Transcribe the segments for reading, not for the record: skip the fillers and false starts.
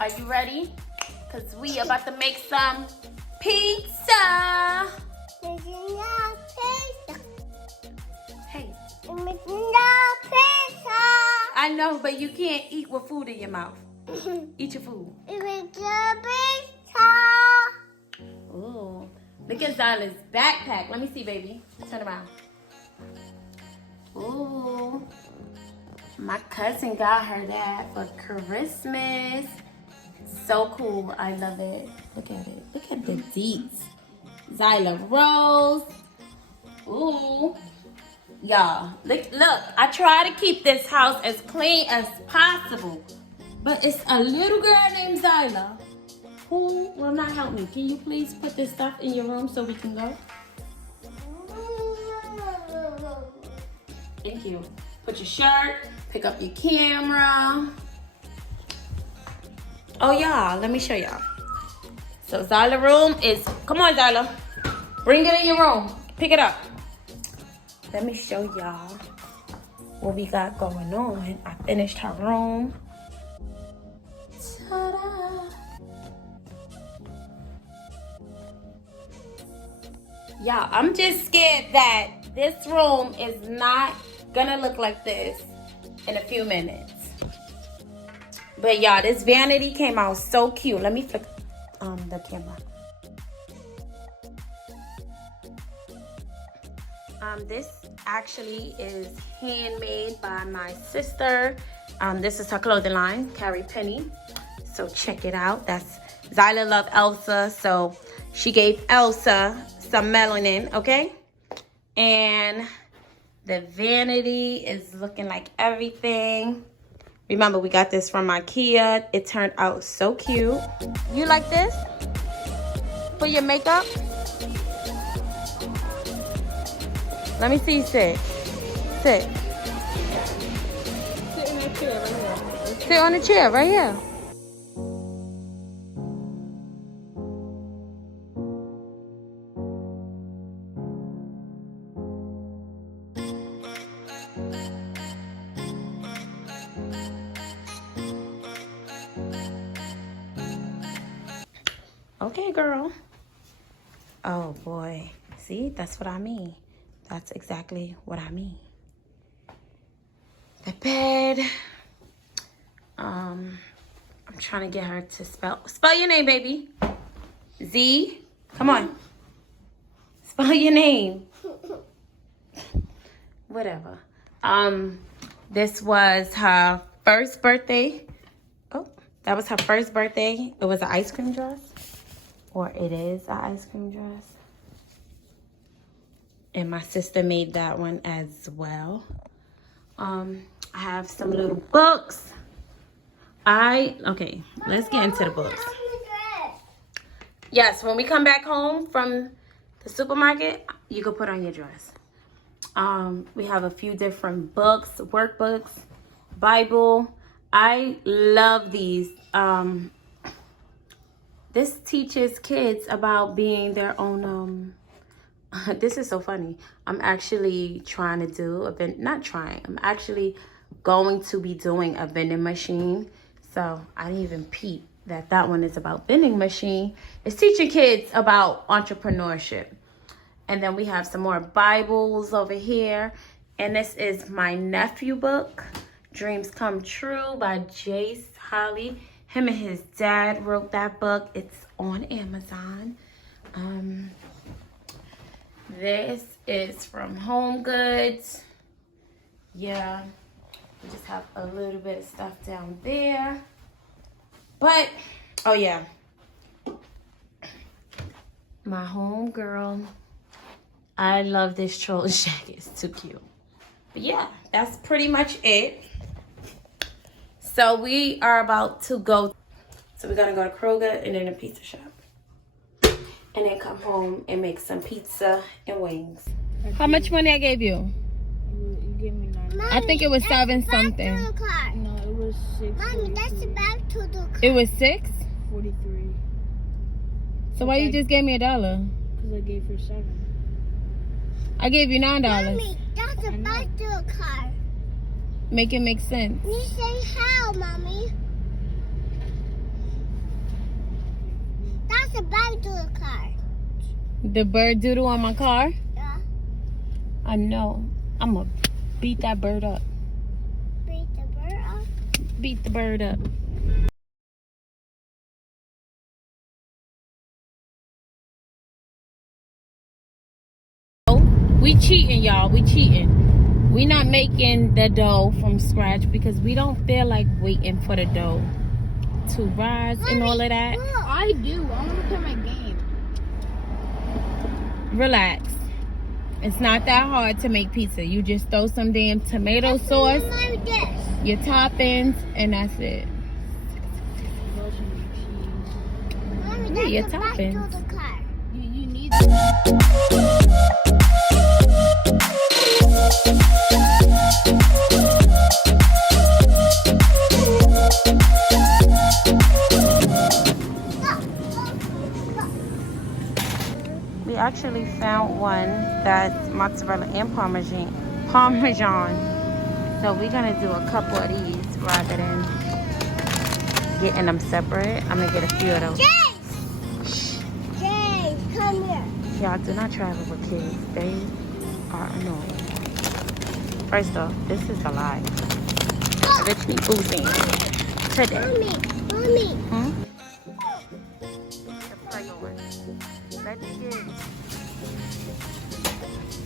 Are you ready? Because we about to make some pizza. Hey. I know, but you can't eat with food in your mouth. Eat your food. Ooh. Look at Zylah's backpack. Let me see, baby. Turn around. Ooh. My cousin got her that for Christmas. So cool. I love it. Look at it. Look at the deets. Zylah Rose. Ooh. Y'all, look. I try to keep this house as clean as possible. But it's a little girl named Zylah who will not help me. Can you please put this stuff in your room so we can go? Thank you. Put your shirt, pick up your camera. Oh, y'all, let me show y'all. So Zylah room is, come on, Zylah. Bring it in your room. Pick it up. Let me show y'all what we got going on. I finished her room. Ta-da. Y'all, I'm just scared that this room is not gonna look like this in a few minutes. But y'all, this vanity came out so cute. Let me flick the camera. This actually is handmade by my sister. This is her clothing line, Carrie Penny. So check it out. That's Zylah love Elsa, so she gave Elsa some melanin, okay? And the vanity is looking like everything. Remember, we got this from IKEA. It turned out so cute. You like this for your makeup? Let me see you sit. Sit. Sit in that chair right here. Sit on the chair right here. Okay, girl. Oh, boy. See, that's what I mean. That's exactly what I mean. The bed. I'm trying to get her to spell your name, baby. Z. Come on. Spell your name. Whatever. This was her first birthday. Oh, that was her first birthday. It was an ice cream dress. Or it is an ice cream dress. And my sister made that one as well. I have some little books. Okay, let's get into the books. Yes, when we come back home from the supermarket, you can put on your dress. We have a few different books, workbooks, Bible. I love these. This teaches kids about being their own, this is so funny. I'm actually trying to do I'm actually going to be doing a vending machine. So I didn't even peep that one is about vending machine. It's teaching kids about entrepreneurship. And then we have some more Bibles over here. And this is my nephew book, Dreams Come True by Jace Holly. Him and his dad wrote that book. It's on Amazon. This is from Home Goods. Yeah, we just have a little bit of stuff down there. But, oh yeah. My home girl. I love this troll jacket. It's too cute. But yeah, that's pretty much it. So we are about to go. So we're gonna go to Kroger and then a pizza shop. And then come home and make some pizza and wings. How much money I gave you? You gave me 9. Mommy, I think it was 7 something. No, it was 6. Mommy, that's back to the car. It was 6? 43. So why you just gave me $1? Because I gave her 7. I gave you $9. Mommy, that's back to the car. Make it make sense. You say how, Mommy? to the car. The bird doodle on my car? Yeah. I know. I'm gonna beat that bird up. Beat the bird up. Beat the bird up. We cheating, y'all. We cheating. We not making the dough from scratch because we don't feel like waiting for the dough to rise and all of that. I do. I want to play my game. Relax. It's not that hard to make pizza. You just throw some damn tomato sauce, your toppings, and that's it. Mommy, Yeah, your that's the back to toppings. the car. You need We actually found one that's mozzarella and parmesan. So we're gonna do a couple of these rather than getting them separate. I'm gonna get a few of those. Jace! Jace, come here. Y'all do not travel with kids. They are annoying. First off, this is a lie. Rich people thing. Today. Mommy. Hmm? Let's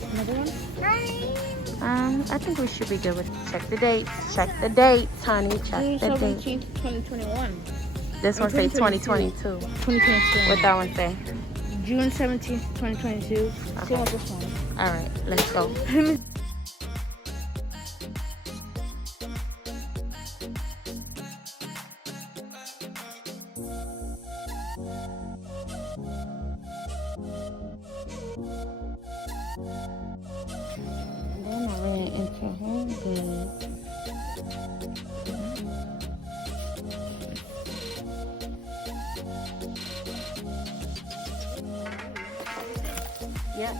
get another one. I think we should be good with check the dates. Check the dates, honey. Check June the dates. 17th, 2021. This one say 2022. 2022. What that one say? June 17th, 2022. Okay. Same with this one. All right, let's go. Then I ran into Home Goods. Yep.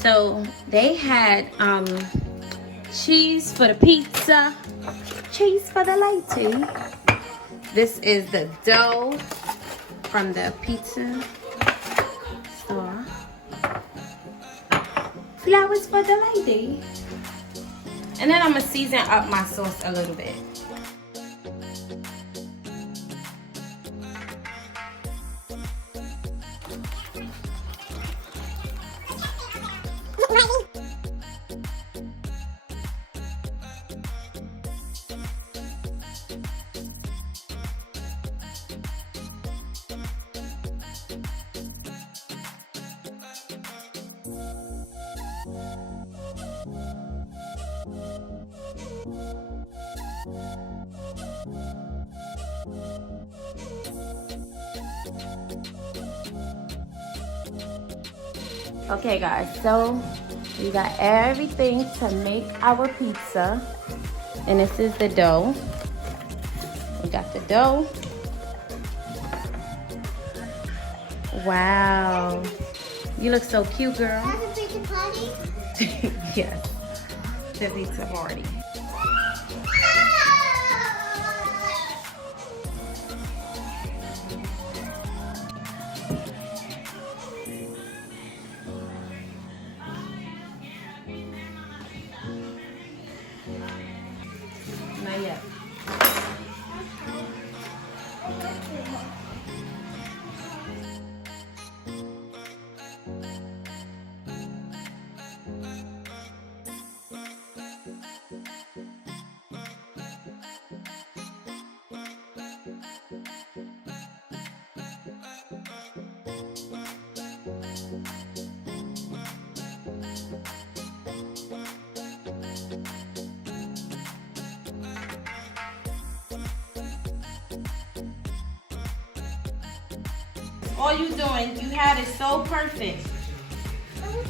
So they had cheese for the pizza, cheese for the lady. This is the dough from the pizza store. Flowers for the lady. And then I'm gonna season up my sauce a little bit. Okay guys, so we got everything to make our pizza, and this is the dough. We got the dough. Wow, you look so cute, girl. That's a pizza party? Yes, the pizza party. Not yet. All you doing, you had it so perfect. I want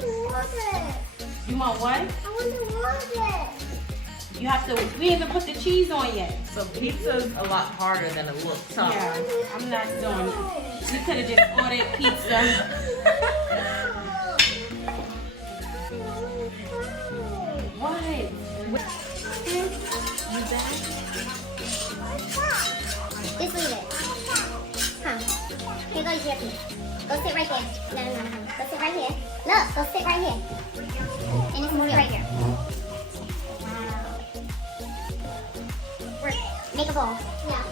to wash it. You want what? I want to wash it. You have to, we ain't even put the cheese on yet. So pizza's a lot harder than it looks, huh? Yeah, I'm not doing it. You could have just ordered pizza. What? You back? Just leave it. Come. Here, go here, please. Go sit right here. No. Go sit right here. Look, go sit right here. And just sit right here. Wow. Make a bowl. Yeah.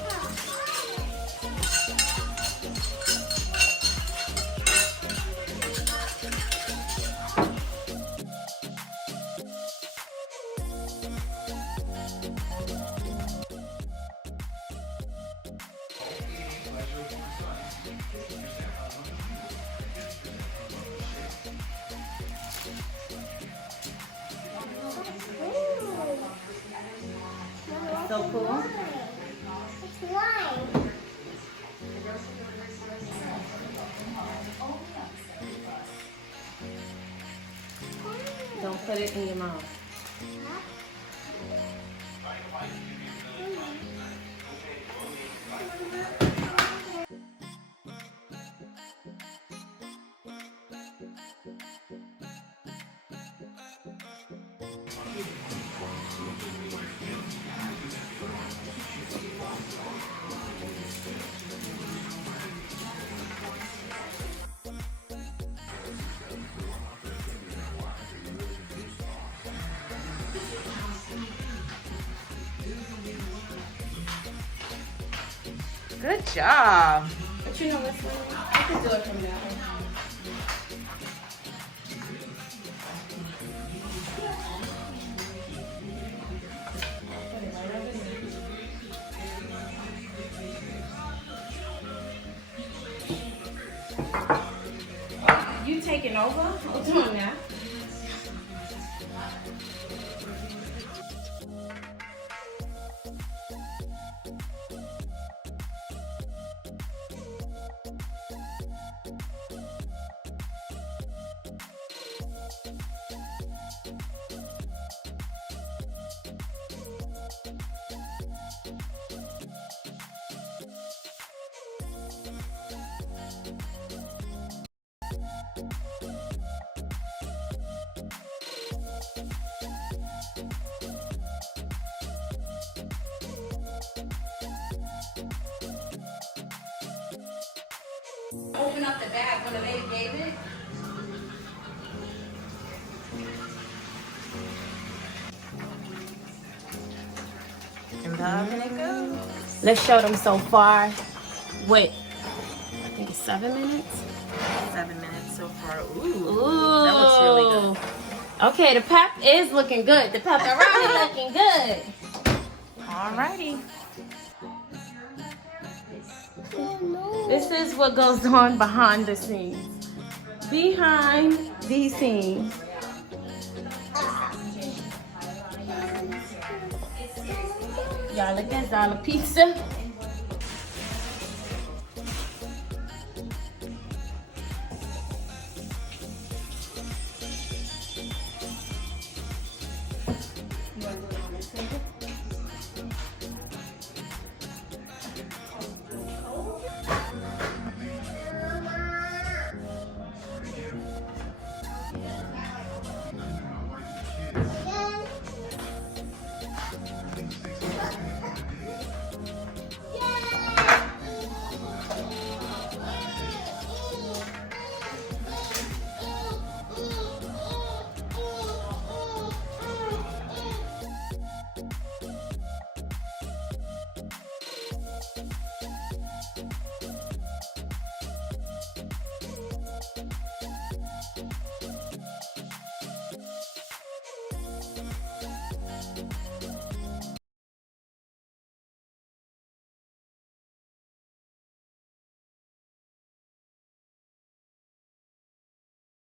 So cool. It's wine. Don't put it in your mouth. Good job. But you know what's I can do it from now. You taking over? What's on now? Open up the bag when the lady gave it. In the oven it goes. Let's show them so far. Wait, I think it's 7 minutes. 7 minutes so far. Ooh, Ooh. that looks really good. Okay, the pep is looking good. The pepperoni looking good. Alrighty. This is what goes on behind the scenes. Behind these scenes. Y'all look at Zylah pizza.